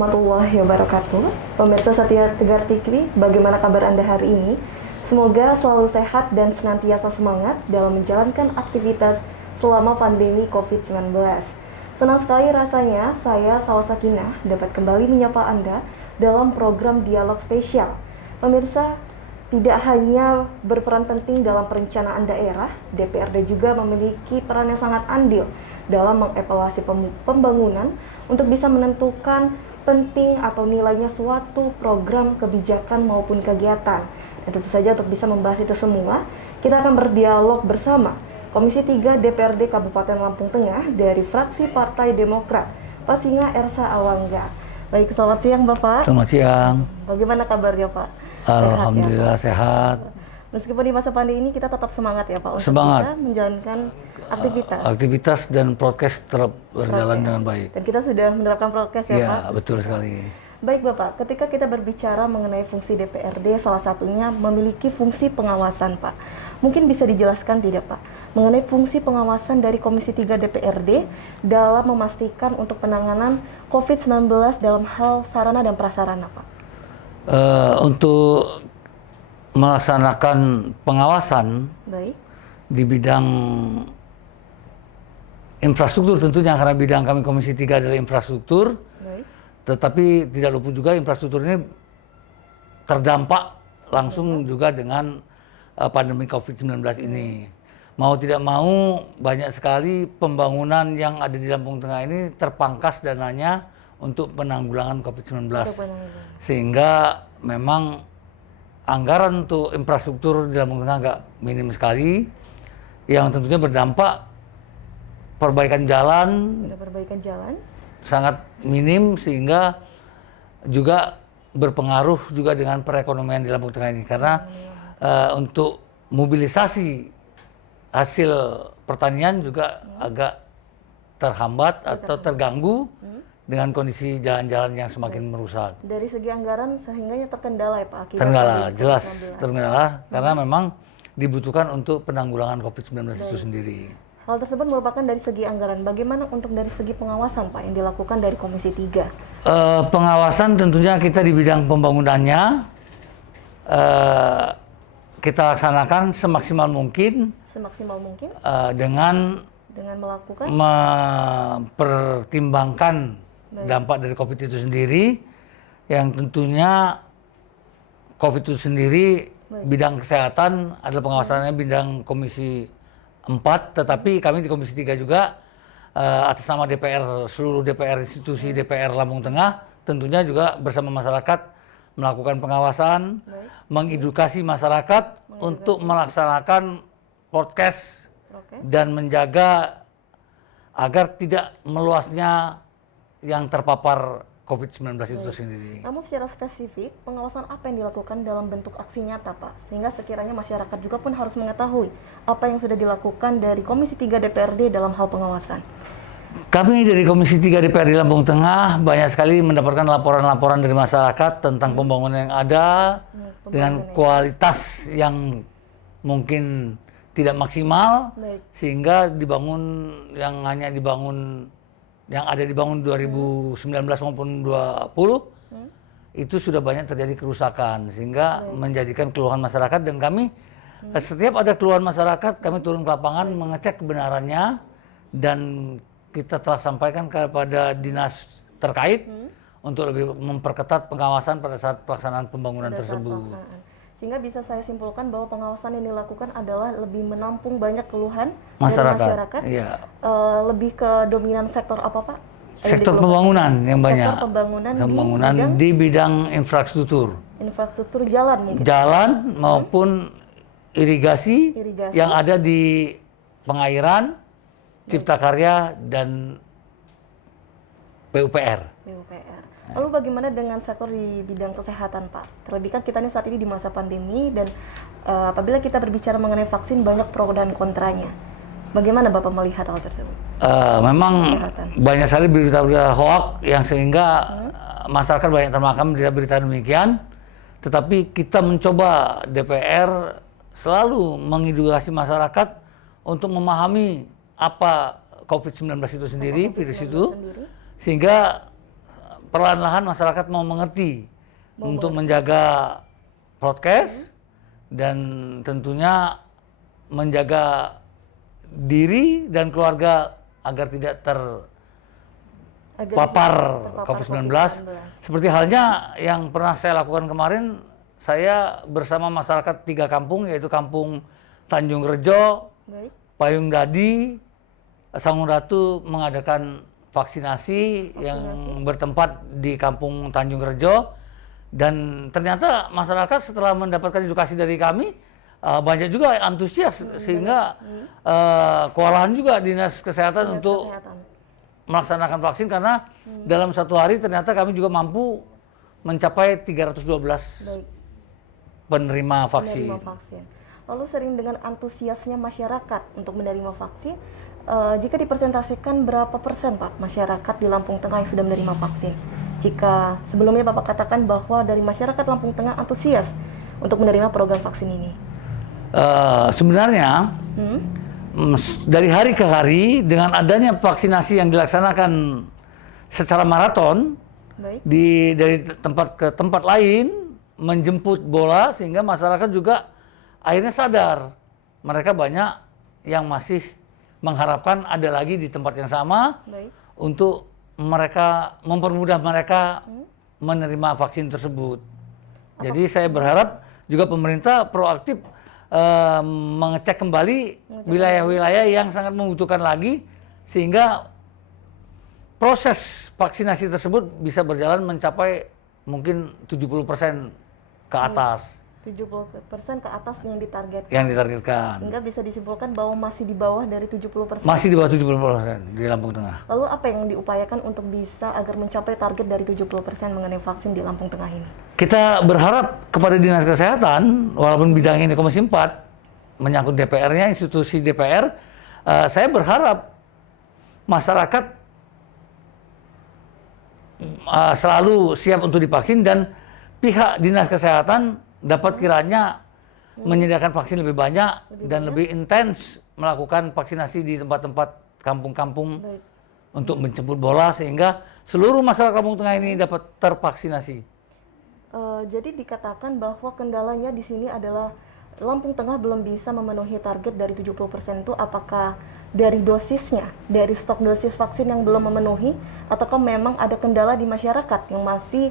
warahmatullahi wabarakatuh. Pemirsa setia Tegar TV, bagaimana kabar Anda hari ini? Semoga selalu sehat dan senantiasa semangat dalam menjalankan aktivitas selama pandemi COVID-19. Senang sekali rasanya saya, Salwa Sakinah, dapat kembali menyapa Anda dalam program Dialog Spesial. Pemirsa, tidak hanya berperan penting dalam perencanaan daerah, DPRD juga memiliki peran yang sangat andil dalam mengevaluasi pembangunan untuk bisa menentukan penting atau nilainya suatu program kebijakan maupun kegiatan. Dan tentu saja untuk bisa membahas itu semua, kita akan berdialog bersama Komisi 3 DPRD Kabupaten Lampung Tengah dari fraksi Partai Demokrat, Pak Singa Ersa Awangga. Baik, selamat siang Bapak. Selamat siang. Bagaimana kabarnya Pak? Alhamdulillah sehat. Meskipun di masa pandemi ini kita tetap semangat ya Pak untuk Semangat. bisa menjalankan aktivitas. Aktivitas dan prokes tetap berjalan dengan baik. Dan kita sudah menerapkan prokes ya Pak? Iya, betul sekali. Baik Bapak, ketika kita berbicara mengenai fungsi DPRD, salah satunya memiliki fungsi pengawasan Pak. Mungkin bisa dijelaskan tidak Pak, mengenai fungsi pengawasan dari Komisi 3 DPRD dalam memastikan untuk penanganan COVID-19 dalam hal sarana dan prasarana Pak? Untuk melaksanakan pengawasan Baik. di bidang infrastruktur tentunya, karena bidang kami Komisi 3 adalah infrastruktur. Baik. Tetapi tidak luput juga infrastruktur ini terdampak langsung juga dengan pandemi COVID-19 ini. Mau tidak mau banyak sekali pembangunan yang ada di Lampung Tengah ini terpangkas dananya untuk penanggulangan COVID-19. Sehingga memang anggaran untuk infrastruktur di Lampung Tengah agak minim sekali, yang tentunya berdampak perbaikan jalan sangat minim, sehingga juga berpengaruh juga dengan perekonomian di Lampung Tengah ini, karena untuk mobilisasi hasil pertanian juga agak terhambat atau terganggu dengan kondisi jalan-jalan yang semakin merusak. Dari segi anggaran sehingganya terkendala ya Pak? Terkendala, jelas terkendala, karena memang dibutuhkan untuk penanggulangan COVID-19 itu sendiri. Hal tersebut merupakan dari segi anggaran. Bagaimana untuk dari segi pengawasan Pak yang dilakukan dari Komisi 3? Pengawasan tentunya kita di bidang pembangunannya kita laksanakan semaksimal mungkin. Semaksimal mungkin? Dengan melakukan? Mempertimbangkan dampak dari COVID itu sendiri, yang tentunya COVID itu sendiri, bidang kesehatan adalah pengawasannya bidang Komisi 4, tetapi kami di Komisi 3 juga atas nama DPR, seluruh DPR, institusi DPR Lampung Tengah, tentunya juga bersama masyarakat melakukan pengawasan, mengedukasi masyarakat untuk melaksanakan prokes dan menjaga agar tidak meluasnya yang terpapar COVID-19 itu sendiri. Namun secara spesifik, pengawasan apa yang dilakukan dalam bentuk aksi nyata Pak? Sehingga sekiranya masyarakat juga pun harus mengetahui apa yang sudah dilakukan dari Komisi 3 DPRD dalam hal pengawasan. Kami dari Komisi 3 DPRD Lampung Tengah banyak sekali mendapatkan laporan-laporan dari masyarakat tentang pembangunan yang ada dengan kualitas yang mungkin tidak maksimal, sehingga dibangun yang hanya dibangun yang ada dibangun 2019 maupun 2020 itu sudah banyak terjadi kerusakan, sehingga menjadikan keluhan masyarakat, dan kami setiap ada keluhan masyarakat kami turun ke lapangan mengecek kebenarannya, dan kita telah sampaikan kepada dinas terkait untuk lebih memperketat pengawasan pada saat pelaksanaan pembangunan tersebut. Sehingga bisa saya simpulkan bahwa pengawasan yang dilakukan adalah lebih menampung banyak keluhan masyarakat. dari masyarakat. Iya. Lebih ke dominan sektor apa Pak? Sektor pembangunan yang banyak. Sektor pembangunan di bidang infrastruktur. Infrastruktur jalan mungkin. Jalan maupun irigasi yang ada di pengairan, Cipta Karya, dan PUPR. Lalu bagaimana dengan sektor di bidang kesehatan Pak? Terlebih kan kita ini saat ini di masa pandemi, dan apabila kita berbicara mengenai vaksin banyak pro dan kontranya. Bagaimana Bapak melihat hal tersebut? Memang banyak sekali berita-berita hoak yang sehingga masyarakat banyak termakan berita-berita demikian. Tetapi kita mencoba DPR selalu mengedukasi masyarakat untuk memahami apa COVID-19 itu sendiri, virus itu, sehingga perlahan-lahan masyarakat mau mengerti untuk menjaga prokes dan tentunya menjaga diri dan keluarga agar tidak terpapar COVID-19. Seperti halnya yang pernah saya lakukan kemarin, saya bersama masyarakat 3 kampung, yaitu Kampung Tanjung Rejo, Payung Dadi, Sangun Ratu mengadakan vaksinasi yang bertempat di Kampung Tanjung Rejo, dan ternyata masyarakat setelah mendapatkan edukasi dari kami banyak juga antusias sehingga kewalahan juga Dinas Kesehatan untuk melaksanakan vaksin karena dalam 1 hari ternyata kami juga mampu mencapai 312 penerima vaksin. Lalu sering dengan antusiasnya masyarakat untuk menerima vaksin, jika dipresentasikan berapa persen Pak masyarakat di Lampung Tengah yang sudah menerima vaksin? Jika sebelumnya Bapak katakan bahwa dari masyarakat Lampung Tengah antusias untuk menerima program vaksin ini. Sebenarnya dari hari ke hari dengan adanya vaksinasi yang dilaksanakan secara maraton dari tempat ke tempat lain menjemput bola, sehingga masyarakat juga akhirnya sadar mereka banyak yang masih mengharapkan ada lagi di tempat yang sama untuk mereka mempermudah mereka menerima vaksin tersebut. Jadi saya berharap juga pemerintah proaktif mengecek kembali wilayah-wilayah yang sangat membutuhkan lagi sehingga proses vaksinasi tersebut bisa berjalan mencapai mungkin 70% ke atas. 70% ke atas yang ditargetkan. Yang ditargetkan. Sehingga bisa disimpulkan bahwa masih di bawah dari 70%. Masih di bawah 70% di Lampung Tengah. Lalu apa yang diupayakan untuk bisa agar mencapai target dari 70% mengenai vaksin di Lampung Tengah ini? Kita berharap kepada Dinas Kesehatan, walaupun bidang ini Komisi 4, menyangkut DPR-nya, institusi DPR, saya berharap masyarakat selalu siap untuk divaksin dan pihak Dinas Kesehatan dapat kiranya menyediakan vaksin lebih banyak dan lebih intens melakukan vaksinasi di tempat-tempat kampung-kampung untuk menjemput bola sehingga seluruh masyarakat Lampung Tengah ini dapat tervaksinasi. Jadi dikatakan bahwa kendalanya di sini adalah Lampung Tengah belum bisa memenuhi target dari 70% itu, apakah dari dosisnya, dari stok dosis vaksin yang belum memenuhi, ataukah memang ada kendala di masyarakat yang masih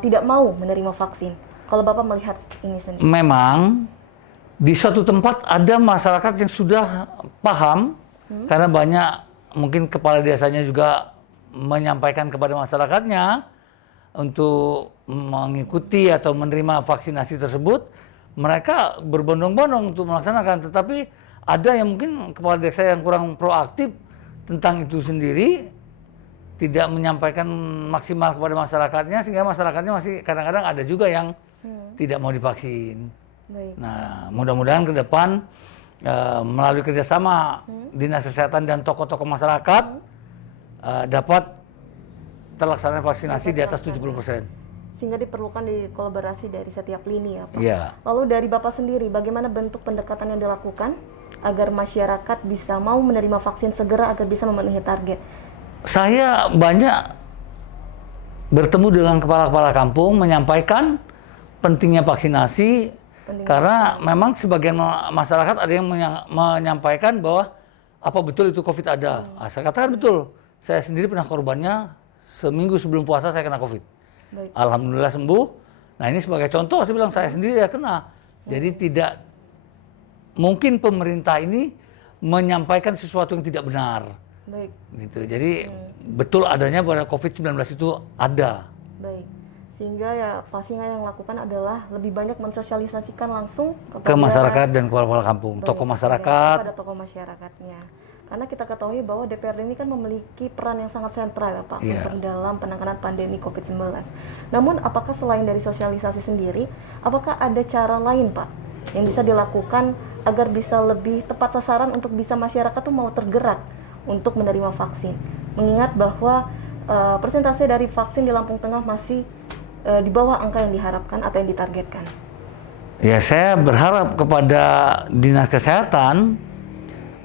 tidak mau menerima vaksin? Kalau Bapak melihat ini sendiri. Memang di suatu tempat ada masyarakat yang sudah paham karena banyak mungkin kepala desanya juga menyampaikan kepada masyarakatnya untuk mengikuti atau menerima vaksinasi tersebut. Mereka berbondong-bondong untuk melaksanakan, tetapi ada yang mungkin kepala desa yang kurang proaktif tentang itu sendiri, tidak menyampaikan maksimal kepada masyarakatnya sehingga masyarakatnya masih kadang-kadang ada juga yang tidak mau divaksin. Nah, mudah-mudahan ke depan melalui kerjasama Dinas Kesehatan dan tokoh-tokoh masyarakat dapat terlaksana vaksinasi di atas 70%. Sehingga diperlukan di kolaborasi dari setiap lini ya Pak. Iya. Lalu dari Bapak sendiri, bagaimana bentuk pendekatan yang dilakukan agar masyarakat bisa mau menerima vaksin segera agar bisa memenuhi target? Saya banyak bertemu dengan kepala-kepala kampung menyampaikan pentingnya vaksinasi karena memang sebagian masyarakat ada yang menyampaikan bahwa apa betul itu COVID ada. Saya katakan betul. Saya sendiri pernah korbannya, seminggu sebelum puasa saya kena COVID. Alhamdulillah sembuh. Nah ini sebagai contoh, saya bilang saya sendiri ya kena. Jadi tidak mungkin pemerintah ini menyampaikan sesuatu yang tidak benar. Gitu. Jadi betul adanya bahwa COVID-19 itu ada. Sehingga ya pastinya yang lakukan adalah lebih banyak mensosialisasikan langsung ke masyarakat dan kepala kampung, tokoh masyarakat. Kepada tokoh masyarakatnya. Karena kita ketahui bahwa DPRD ini kan memiliki peran yang sangat sentral ya Pak untuk dalam penanganan pandemi COVID-19. Namun apakah selain dari sosialisasi sendiri, apakah ada cara lain Pak yang bisa dilakukan agar bisa lebih tepat sasaran untuk bisa masyarakat tuh mau tergerak untuk menerima vaksin? Mengingat bahwa persentase dari vaksin di Lampung Tengah masih di bawah angka yang diharapkan atau yang ditargetkan. Ya, saya berharap kepada Dinas Kesehatan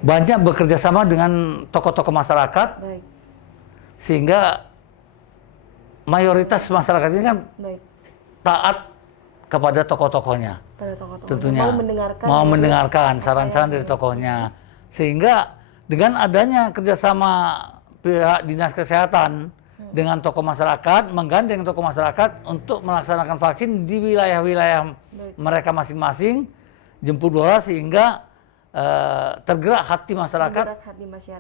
banyak bekerja sama dengan tokoh-tokoh masyarakat sehingga mayoritas masyarakat ini kan Baik. taat kepada tokoh-tokohnya. Pada tokoh-tokoh. Tentunya Mau mendengarkan saran-saran dari tokohnya, sehingga dengan adanya kerjasama pihak dinas kesehatan dengan tokoh masyarakat, menggandeng tokoh masyarakat untuk melaksanakan vaksin di wilayah-wilayah mereka masing-masing, jemput bola, sehingga tergerak hati masyarakat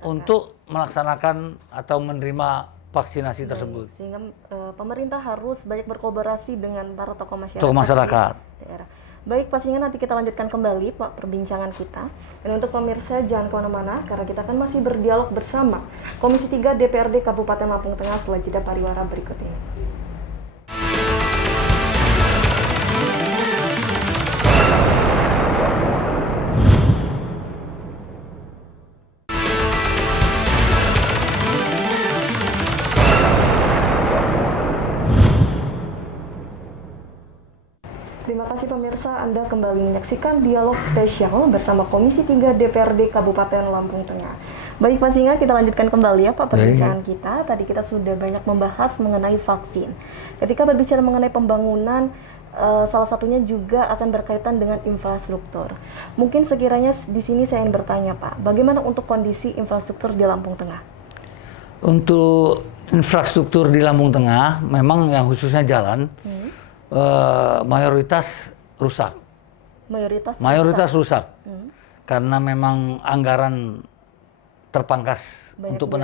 untuk melaksanakan atau menerima vaksinasi tersebut. Sehingga pemerintah harus banyak berkolaborasi dengan para tokoh masyarakat. Tokoh masyarakat. Di daerah. Baik, pastinya nanti kita lanjutkan kembali Pak perbincangan kita. Dan untuk pemirsa jangan kemana-mana karena kita akan masih berdialog bersama Komisi 3 DPRD Kabupaten Lampung Tengah setelah jeda pariwara berikut ini. Terima kasih pemirsa, Anda kembali menyaksikan dialog spesial bersama Komisi 3 DPRD Kabupaten Lampung Tengah. Baik Pak Singa, kita lanjutkan kembali ya Pak perbincangan kita. Tadi kita sudah banyak membahas mengenai vaksin. Ketika berbicara mengenai pembangunan, salah satunya juga akan berkaitan dengan infrastruktur. Mungkin sekiranya di sini saya ingin bertanya Pak, bagaimana untuk kondisi infrastruktur di Lampung Tengah? Untuk infrastruktur di Lampung Tengah, memang yang khususnya jalan, mayoritas rusak. Mayoritas rusak. Karena memang anggaran terpangkas banyak untuk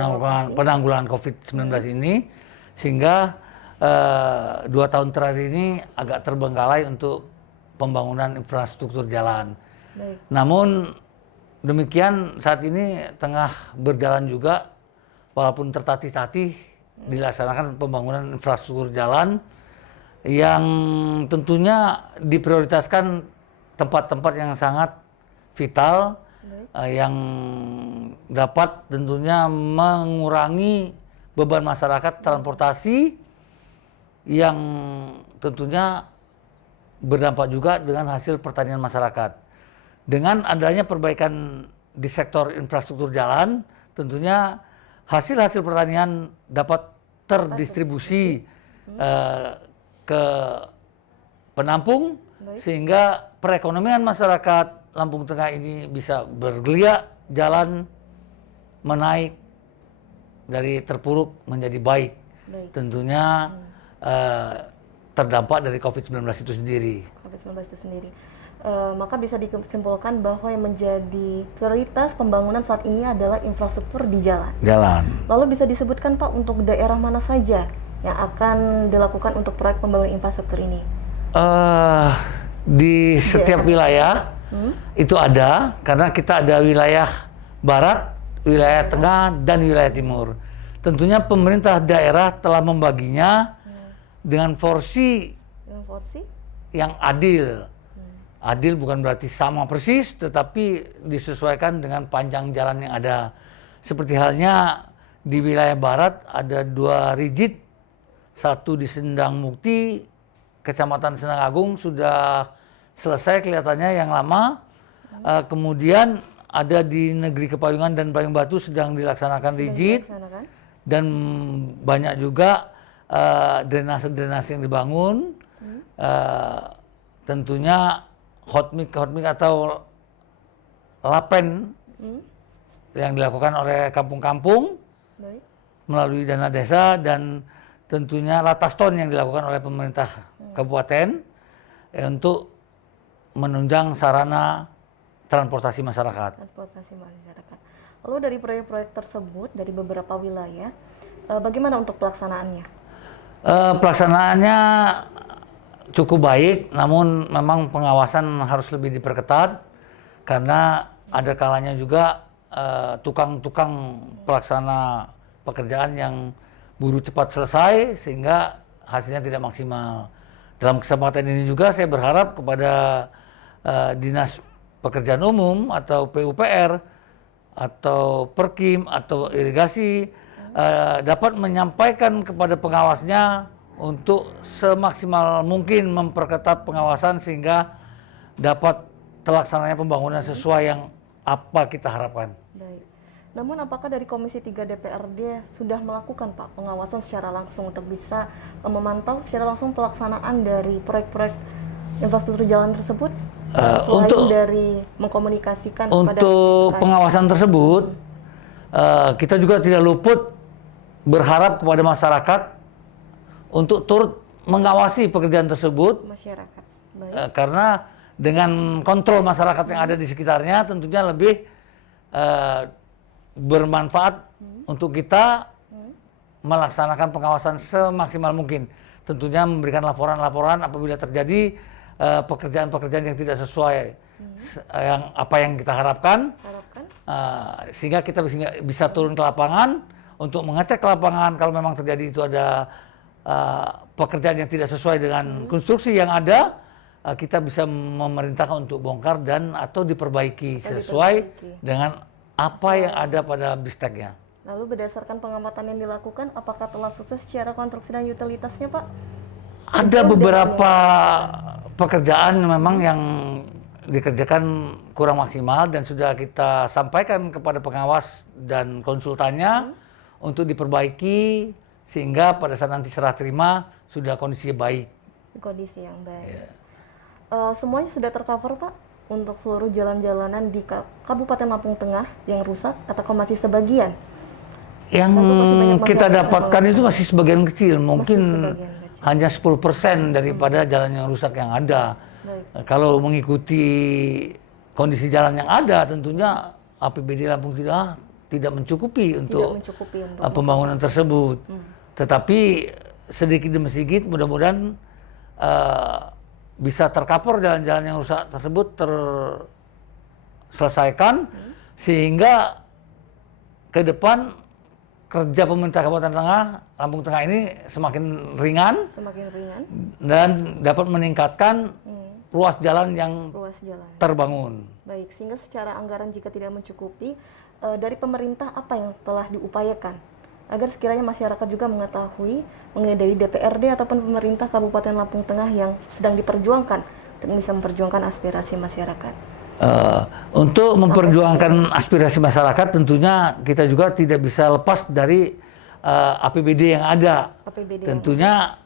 penanggulangan COVID-19 ini, sehingga 2 tahun terakhir ini agak terbengkalai untuk pembangunan infrastruktur jalan. Baik. Namun demikian saat ini tengah berjalan juga, walaupun tertatih-tatih dilaksanakan pembangunan infrastruktur jalan, yang tentunya diprioritaskan tempat-tempat yang sangat vital, yang dapat tentunya mengurangi beban masyarakat transportasi, yang tentunya berdampak juga dengan hasil pertanian masyarakat. Dengan adanya perbaikan di sektor infrastruktur jalan, tentunya hasil-hasil pertanian dapat terdistribusi ke penampung, sehingga perekonomian masyarakat Lampung Tengah ini bisa bergeliat, jalan menaik dari terpuruk menjadi baik. Tentunya terdampak dari COVID-19 itu sendiri. Maka bisa disimpulkan bahwa yang menjadi prioritas pembangunan saat ini adalah infrastruktur di jalan. Lalu bisa disebutkan Pak untuk daerah mana saja yang akan dilakukan untuk proyek pembangunan infrastruktur ini? Di setiap wilayah itu ada, karena kita ada wilayah barat, wilayah tengah, dan wilayah timur. Tentunya pemerintah daerah telah membaginya dengan porsi yang adil. Adil bukan berarti sama persis, tetapi disesuaikan dengan panjang jalan yang ada. Seperti halnya di wilayah barat ada 2 rigid, satu di Sendang Mukti, Kecamatan Sendang Agung sudah selesai kelihatannya yang lama. Kemudian ada di Negeri Kepayungan dan Payung Batu sedang dilaksanakan rigid. Dan banyak juga drainase-drainase yang dibangun. Tentunya hotmix atau lapen yang dilakukan oleh kampung-kampung melalui dana desa, dan tentunya lataston yang dilakukan oleh pemerintah kabupaten untuk menunjang sarana transportasi masyarakat. Lalu dari proyek-proyek tersebut dari beberapa wilayah, bagaimana untuk pelaksanaannya? Pelaksanaannya cukup baik, namun memang pengawasan harus lebih diperketat, karena ada kalanya juga tukang-tukang pelaksana pekerjaan yang buru cepat selesai sehingga hasilnya tidak maksimal. Dalam kesempatan ini juga saya berharap kepada Dinas Pekerjaan Umum atau PUPR atau Perkim atau Irigasi dapat menyampaikan kepada pengawasnya untuk semaksimal mungkin memperketat pengawasan sehingga dapat terlaksananya pembangunan sesuai yang apa kita harapkan. Baik. Namun apakah dari Komisi 3 DPRD sudah melakukan Pak pengawasan secara langsung untuk bisa memantau secara langsung pelaksanaan dari proyek-proyek infrastruktur jalan tersebut? Selain dari mengkomunikasikan kepada pengawasan tersebut, kita juga tidak luput berharap kepada masyarakat untuk turut mengawasi pekerjaan tersebut. Masyarakat. Baik. Karena dengan kontrol masyarakat yang ada di sekitarnya tentunya lebih bermanfaat untuk kita melaksanakan pengawasan semaksimal mungkin. Tentunya memberikan laporan-laporan apabila terjadi pekerjaan-pekerjaan yang tidak sesuai apa yang kita harapkan. Sehingga kita bisa turun ke lapangan untuk mengecek ke lapangan kalau memang terjadi itu ada pekerjaan yang tidak sesuai dengan konstruksi yang ada, kita bisa memerintahkan untuk bongkar dan atau diperbaiki sesuai dengan apa yang ada pada bisteknya. Lalu berdasarkan pengamatan yang dilakukan, apakah telah sukses secara konstruksi dan utilitasnya, Pak? Ada beberapa pekerjaan memang yang dikerjakan kurang maksimal dan sudah kita sampaikan kepada pengawas dan konsultannya untuk diperbaiki sehingga pada saat nanti serah terima sudah kondisi baik. Kondisi yang baik. Semuanya sudah tercover Pak untuk seluruh jalan-jalanan di Kabupaten Lampung Tengah yang rusak atau masih sebagian? Yang kita dapatkan itu masih sebagian kecil, mungkin hanya 10% daripada jalan yang rusak yang ada. Baik. Kalau mengikuti kondisi jalan yang ada, tentunya APBD Lampung tidak mencukupi untuk pembangunan tersebut. Tetapi sedikit demi sedikit mudah-mudahan bisa tercover jalan-jalan yang rusak tersebut terselesaikan sehingga ke depan kerja pemerintah Kabupaten Lampung Tengah ini semakin ringan dan dapat meningkatkan ruas jalan yang terbangun. Baik, sehingga secara anggaran jika tidak mencukupi, dari pemerintah apa yang telah diupayakan agar sekiranya masyarakat juga mengetahui mengenai dari DPRD ataupun pemerintah Kabupaten Lampung Tengah yang sedang diperjuangkan untuk bisa memperjuangkan aspirasi masyarakat. Untuk memperjuangkan aspirasi masyarakat tentunya kita juga tidak bisa lepas dari APBD yang ada. Tentunya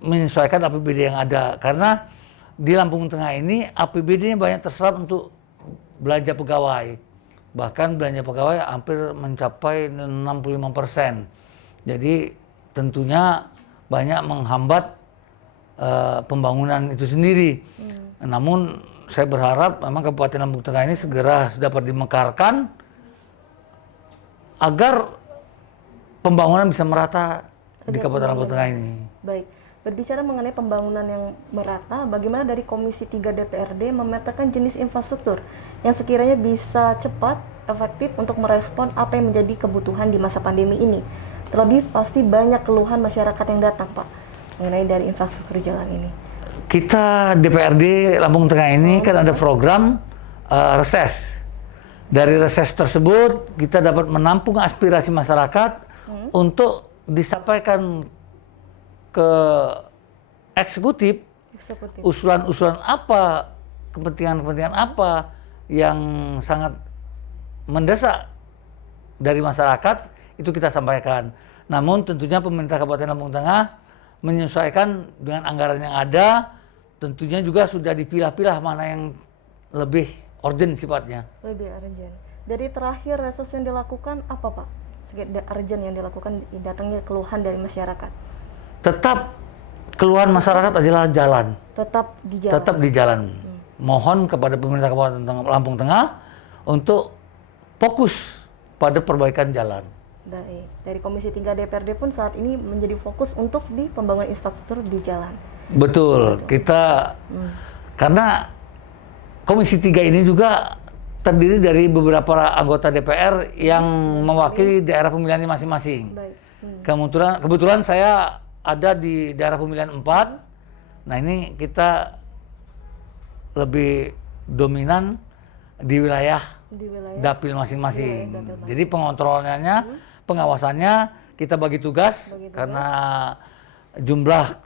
menyesuaikan APBD yang ada karena di Lampung Tengah ini APBD-nya banyak terserap untuk belanja pegawai. Bahkan belanja pegawai hampir mencapai 65%. Jadi tentunya banyak menghambat pembangunan itu sendiri. Namun saya berharap memang Kabupaten Lampung Tengah ini segera dapat dimekarkan agar pembangunan bisa merata di Kabupaten Lampung Tengah ini. Baik, berbicara mengenai pembangunan yang merata, bagaimana dari Komisi 3 DPRD memetakan jenis infrastruktur yang sekiranya bisa cepat, efektif untuk merespon apa yang menjadi kebutuhan di masa pandemi ini? Terlebih pasti banyak keluhan masyarakat yang datang, Pak, mengenai dari infrastruktur jalan ini. Kita DPRD Lampung Tengah ini kan ada program reses. Dari reses tersebut kita dapat menampung aspirasi masyarakat untuk disampaikan ke eksekutif. Usulan-usulan apa, kepentingan-kepentingan apa yang sangat mendesak dari masyarakat itu kita sampaikan. Namun tentunya pemerintah Kabupaten Lampung Tengah menyesuaikan dengan anggaran yang ada, tentunya juga sudah dipilah-pilah mana yang lebih urgent sifatnya. Lebih urgent. Dari terakhir reses yang dilakukan apa Pak? Urgent yang dilakukan datangnya keluhan dari masyarakat. Tetap keluhan masyarakat adalah jalan. Tetap di jalan. Tetap di jalan. Mohon kepada pemerintah Kabupaten Lampung Tengah untuk fokus pada perbaikan jalan. Baik, dari Komisi 3 DPRD pun saat ini menjadi fokus untuk di pembangunan infrastruktur di jalan. Betul, kita karena Komisi 3 ini juga terdiri dari beberapa anggota DPR yang mewakili daerah pemilihan masing-masing. Kebetulan saya ada di daerah pemilihan 4. Nah ini kita lebih dominan di wilayah dapil masing-masing. Jadi pengontrolannya, pengawasannya kita bagi tugas karena jumlah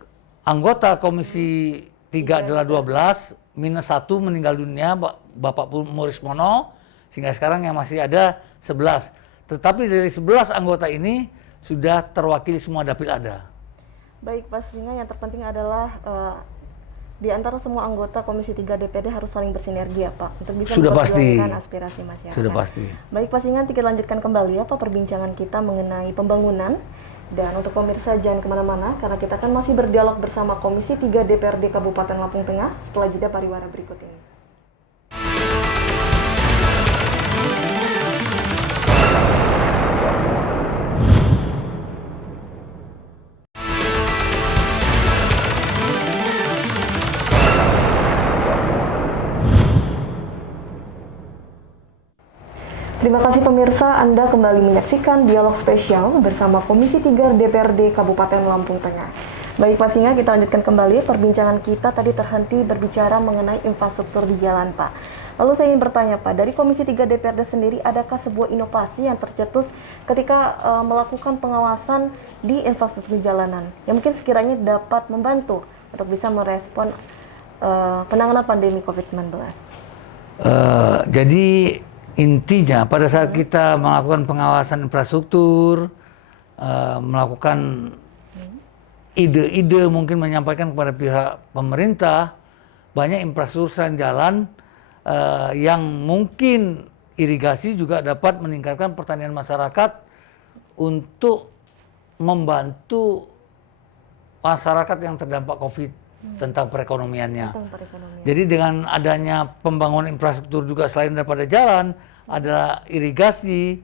anggota Komisi 3 adalah 12, minus 1 meninggal dunia Bapak Murismono, sehingga sekarang yang masih ada 11. tetapi dari 11 anggota ini sudah terwakili semua dapil ada. Baik Pak, sehingga yang terpenting adalah di antara semua anggota Komisi 3 DPRD harus saling bersinergi ya Pak, untuk bisa Sudah pasti. memperjuangkan aspirasi masyarakat. Sudah pasti. Baik Pak Singan, kita lanjutkan kembali ya Pak perbincangan kita mengenai pembangunan. Dan untuk pemirsa jangan kemana-mana, karena kita akan masih berdialog bersama Komisi 3 DPRD Kabupaten Lampung Tengah setelah jeda pariwara berikut ini. Terima kasih pemirsa, Anda kembali menyaksikan dialog spesial bersama Komisi 3 DPRD Kabupaten Lampung Tengah. Baik Pak Singa, kita lanjutkan kembali perbincangan kita tadi terhenti berbicara mengenai infrastruktur di jalan Pak. Lalu saya ingin bertanya Pak, dari Komisi 3 DPRD sendiri adakah sebuah inovasi yang tercetus ketika melakukan pengawasan di infrastruktur jalanan yang mungkin sekiranya dapat membantu untuk bisa merespon penanganan pandemi COVID-19? Jadi intinya pada saat kita melakukan pengawasan infrastruktur, melakukan ide-ide mungkin menyampaikan kepada pihak pemerintah, banyak infrastruktur selain jalan yang mungkin irigasi juga dapat meningkatkan pertanian masyarakat untuk membantu masyarakat yang terdampak COVID tentang perekonomiannya. Jadi dengan adanya pembangunan infrastruktur juga selain daripada jalan, ada irigasi,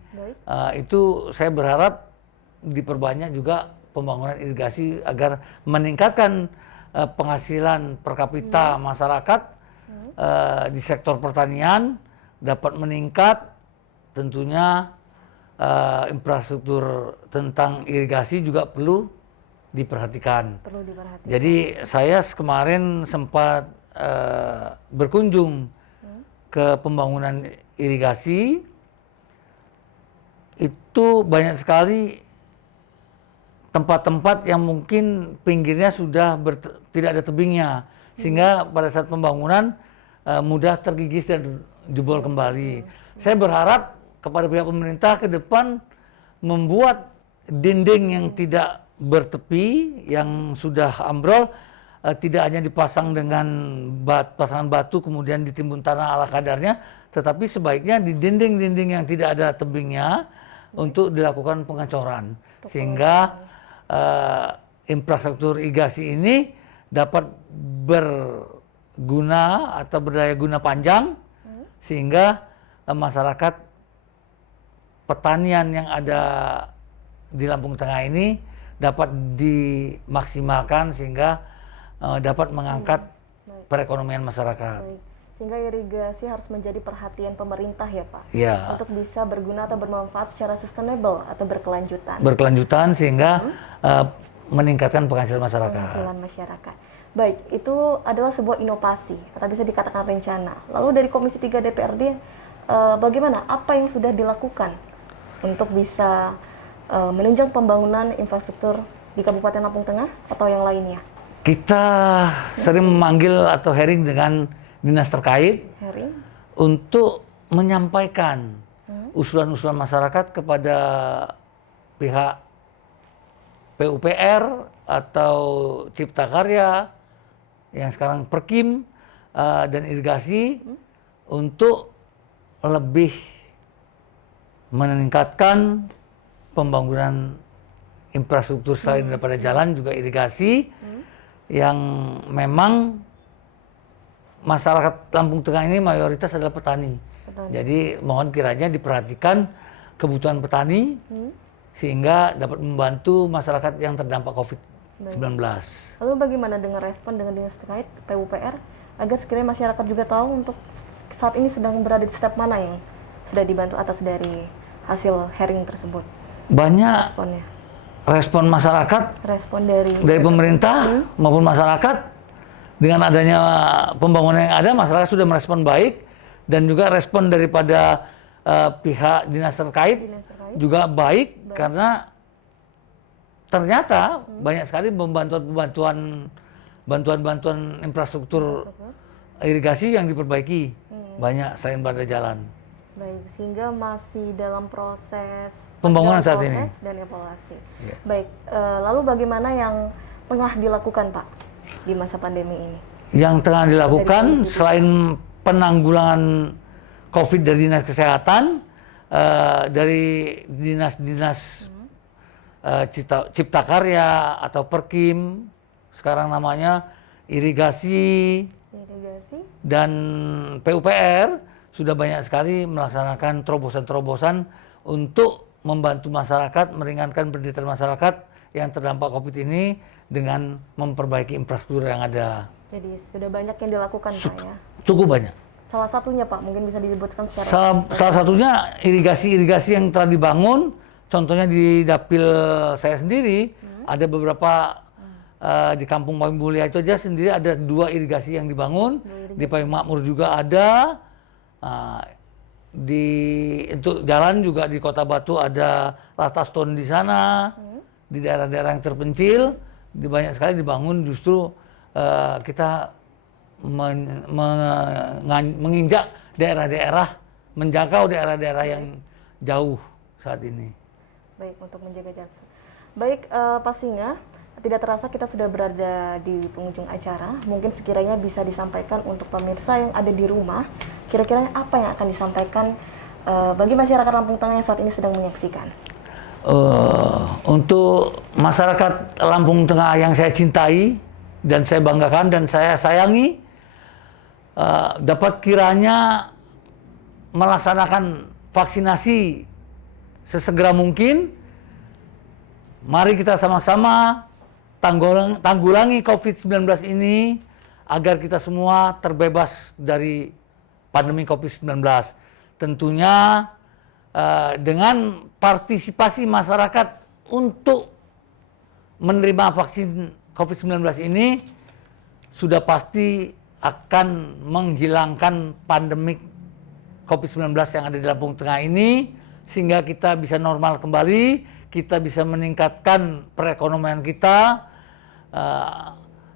itu saya berharap diperbanyak juga pembangunan irigasi agar meningkatkan penghasilan per kapita masyarakat di sektor pertanian dapat meningkat. Tentunya infrastruktur tentang irigasi juga perlu diperhatikan. Jadi saya kemarin sempat berkunjung ke pembangunan irigasi, itu banyak sekali tempat-tempat yang mungkin pinggirnya sudah tidak ada tebingnya, sehingga pada saat pembangunan mudah tergigis dan jebol kembali. Saya berharap kepada pihak pemerintah ke depan membuat dinding yang tidak bertepi, yang sudah ambrol, tidak hanya dipasang dengan pasangan batu kemudian ditimbun tanah ala kadarnya, tetapi sebaiknya di dinding-dinding yang tidak ada tebingnya untuk dilakukan pengecoran, sehingga infrastruktur irigasi ini dapat berguna atau berdaya guna panjang, sehingga masyarakat pertanian yang ada di Lampung Tengah ini dapat dimaksimalkan sehingga dapat mengangkat perekonomian masyarakat. Sehingga irigasi harus menjadi perhatian pemerintah ya Pak, untuk bisa berguna atau bermanfaat secara sustainable atau berkelanjutan. Berkelanjutan sehingga meningkatkan penghasilan masyarakat. Penghasilan masyarakat. Baik, itu adalah sebuah inovasi atau bisa dikatakan rencana. Lalu dari Komisi 3 DPRD, bagaimana? Apa yang sudah dilakukan untuk bisa menunjang pembangunan infrastruktur di Kabupaten Lampung Tengah atau yang lainnya? Kita sering memanggil atau hearing dengan dinas terkait untuk menyampaikan usulan-usulan masyarakat kepada pihak PUPR atau Cipta Karya yang sekarang Perkim dan irigasi untuk lebih meningkatkan pembangunan infrastruktur selain daripada jalan juga irigasi yang memang masyarakat Lampung Tengah ini mayoritas adalah petani. Jadi mohon kiranya diperhatikan kebutuhan petani sehingga dapat membantu masyarakat yang terdampak COVID-19. Lalu bagaimana dengan respon dengan dinas terkait PUPR agar sekiranya masyarakat juga tahu untuk saat ini sedang berada di step mana yang sudah dibantu atas dari hasil hearing tersebut? Banyak respon masyarakat, respon dari pemerintah maupun masyarakat. Dengan adanya pembangunan yang ada, masyarakat sudah merespon baik, dan juga respon daripada pihak dinas terkait juga baik, karena ternyata banyak sekali bantuan infrastruktur irigasi yang diperbaiki, banyak selain pada jalan. Baik, sehingga masih dalam proses Pembangunan masih dalam saat ini. proses dan evaluasi. Iya. Baik, lalu bagaimana yang tengah dilakukan Pak di masa pandemi ini? Yang tengah dilakukan Dari Komisi selain penanggulangan COVID dari Dinas Kesehatan, dari dinas-dinas Cipta Karya atau Perkim, sekarang namanya irigasi Irigasi, dan PUPR sudah banyak sekali melaksanakan terobosan-terobosan untuk membantu masyarakat, meringankan penderitaan masyarakat yang terdampak COVID ini dengan memperbaiki infrastruktur yang ada. jadi sudah banyak yang dilakukan Pak ya. Cukup banyak. Salah satunya Pak, mungkin bisa disebutkan secara Salah satunya irigasi-irigasi yang telah dibangun, contohnya di dapil saya sendiri, ada beberapa di Kampung Payung Mulia itu aja sendiri ada 2 irigasi yang dibangun, di Payung Makmur juga ada, untuk jalan juga di Kota Batu ada Latastone di sana, di daerah-daerah yang terpencil, banyak sekali dibangun. Justru kita menginjak daerah-daerah, menjangkau daerah-daerah yang jauh saat ini. baik untuk menjaga jarak. Baik, Pak Singa, tidak terasa kita sudah berada di penghujung acara. Mungkin sekiranya bisa disampaikan untuk pemirsa yang ada di rumah, kira-kira apa yang akan disampaikan bagi masyarakat Lampung Tengah yang saat ini sedang menyaksikan? Untuk masyarakat Lampung Tengah yang saya cintai dan saya banggakan dan saya sayangi, dapat kiranya melaksanakan vaksinasi sesegera mungkin. Mari kita sama-sama tanggulangi COVID-19 ini agar kita semua terbebas dari pandemi COVID-19. Tentunya dengan partisipasi masyarakat untuk menerima vaksin COVID-19 ini sudah pasti akan menghilangkan pandemik COVID-19 yang ada di Lampung Tengah ini, sehingga kita bisa normal kembali, kita bisa meningkatkan perekonomian kita.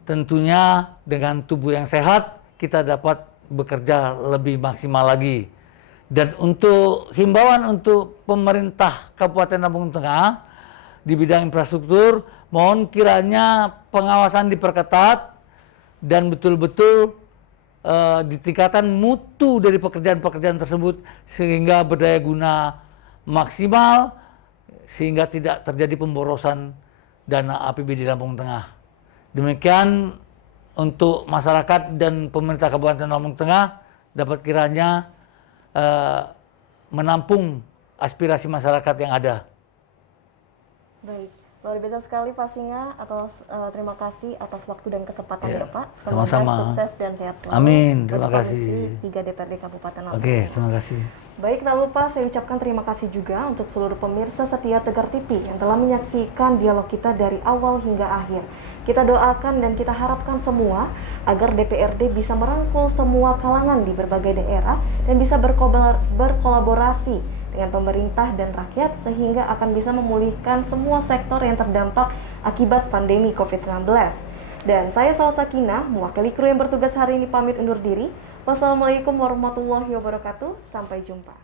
Tentunya dengan tubuh yang sehat, kita dapat bekerja lebih maksimal lagi. Dan untuk himbauan untuk pemerintah Kabupaten Lampung Tengah di bidang infrastruktur, mohon kiranya pengawasan diperketat dan betul-betul ditingkatkan mutu dari pekerjaan-pekerjaan tersebut sehingga berdaya guna maksimal, sehingga tidak terjadi pemborosan dana APBD Lampung Tengah. Demikian untuk masyarakat dan pemerintah Kabupaten Lampung Tengah dapat kiranya menampung aspirasi masyarakat yang ada. Baik, luar biasa sekali Pak Singa. Terima kasih atas waktu dan kesempatannya Ya, Pak. Semoga sama-sama. sukses dan sehat selalu. Amin, bagi terima Komisi kasih. 3 DPRD Kabupaten Lampung. Oke, terima kasih. Baik, tak lupa saya ucapkan terima kasih juga untuk seluruh pemirsa setia Tegar TV yang telah menyaksikan dialog kita dari awal hingga akhir. Kita doakan dan kita harapkan semua agar DPRD bisa merangkul semua kalangan di berbagai daerah dan bisa berkolaborasi dengan pemerintah dan rakyat sehingga akan bisa memulihkan semua sektor yang terdampak akibat pandemi COVID-19. Dan saya Salsa Sakinah, mewakili kru yang bertugas hari ini pamit undur diri. Wassalamualaikum warahmatullahi wabarakatuh. Sampai jumpa.